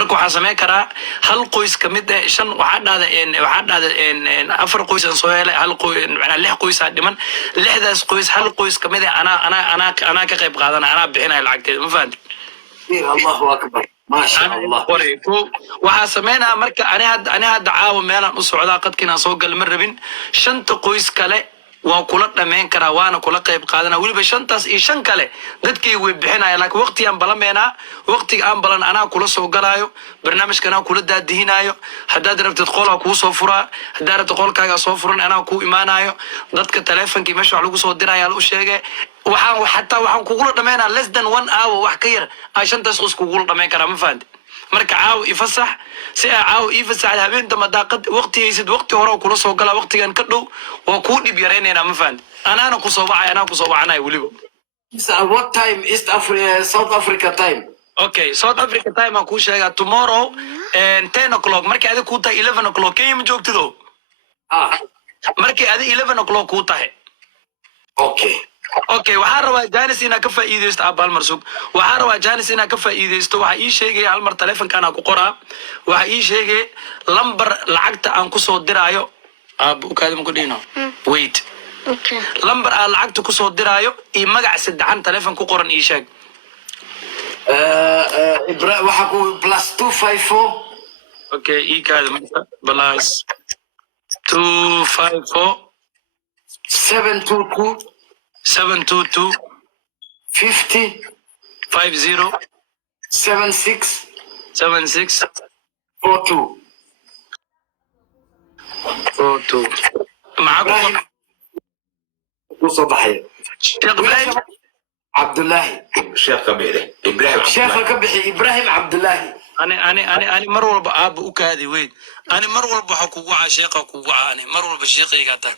marka waxaa samayn karaa hal qoys ka mid ah shan waxaa dhahda afar qoys aan soo helay hal qoys macnaa 6 qoys aa dhiman 6daas qoys hal qoys ka mid ah anaa ka qayb qaadana anaa bixinaya lacagteeda ma fahanti Allahu akbar ما شاء الله waxaa sameynaa marka ani hadda caawa meelaan u socdaa qadkiina soo gal ma rabin shanta qoys kale waan kula dhameyn karaa waana kula qayb qaadana waliba shantaas iyo shan kale dadkii way bixinaya laakiin waqti aan balameena waqtiga aan balan anaa kula soo galaayo barnaamijkana kula daadihinayo haddaad rabtid qolaa kuu soo furaa haddaad rabtid qolkaaga soo furan anaa kuu imaanayo dadka taleefankii meesha wax lagu soo diraya u sheegay waxaan kugula dhameynaa less than 1 hour wax ka yar ay shantaas qoys kugula dhameyn karaa ma fahanti marka caaw ifasax si caaw ifasax habeenta madaaqad waqtigaysid waqti hore kula soo gala waqtigan ka dhow waa ku dib yareynayna ma fahanti anaana ku soo wacay waliba what time East Africa South Africa time okay South Africa time aan ku sheegaa tomorrow and 10 o'clock markii aad ku tahay 11 o'clock kay ma joogtido markii aad 11 o'clock ku tahay okay waxaan rabaa Janice inaa ka faa'iideysto abal marsug waxaan rabaa Janice inaa ka faa'iideysto waxa ii sheegay hal mar taleefankana ku qoraa waxa ii sheegay lambar lacagta aan ku soo diraayo u kaadam ku dhino wait okay lambar aan lacagta ku soo diraayo iyo magac saddexan taleefan ku qoran ii sheeg waxa ku +254 okay ii kaadam +254 722 722 50 50 76 76 42 معكم وصباحي شيخ إبراهيم عبد الله شيخ كبير إبراهيم عبد الله أنا مر والبا أب وكادي وين أنا مر والبا حكوا شيخ حكوا أنا مر والبا شيخ يقطع